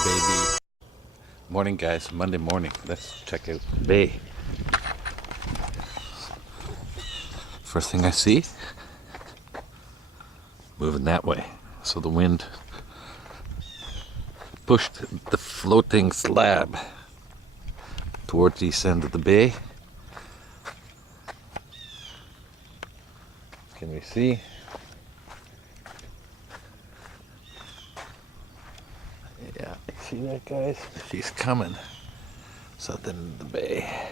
Yeah, baby. Morning, guys. Monday morning. Let's check out the bay. First thing I see, moving that way. So the wind pushed the floating slab towards the east end of the bay. Can we see? Yeah, see that, guys? She's coming. South end of the bay.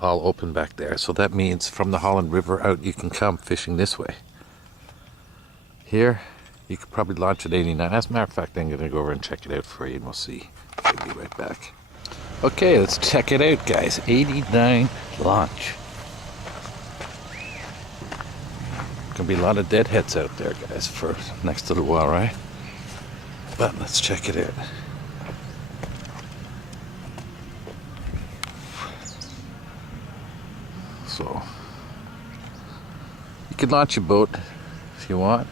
All open back there. So that means from the Holland River out, you can come fishing this way. Here, you could probably launch at 89. As a matter of fact, I'm going to go over and check it out for you, and we'll see. I'll be right back. Okay, let's check it out, guys. 89 launch. Gonna be a lot of deadheads out there, guys, for next little while, right? But let's check it out. So you can launch your boat if you want.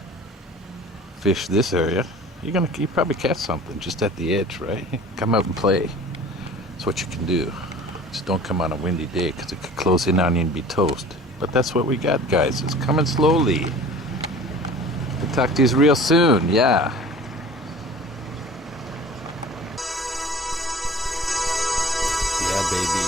Fish this area. You probably catch something just at the edge, right? Come out and play. That's what you can do. Just don't come on a windy day because it could close in on you and be toast. But that's what we got, guys. It's coming slowly. We'll talk to you real soon. Yeah. Yeah, baby.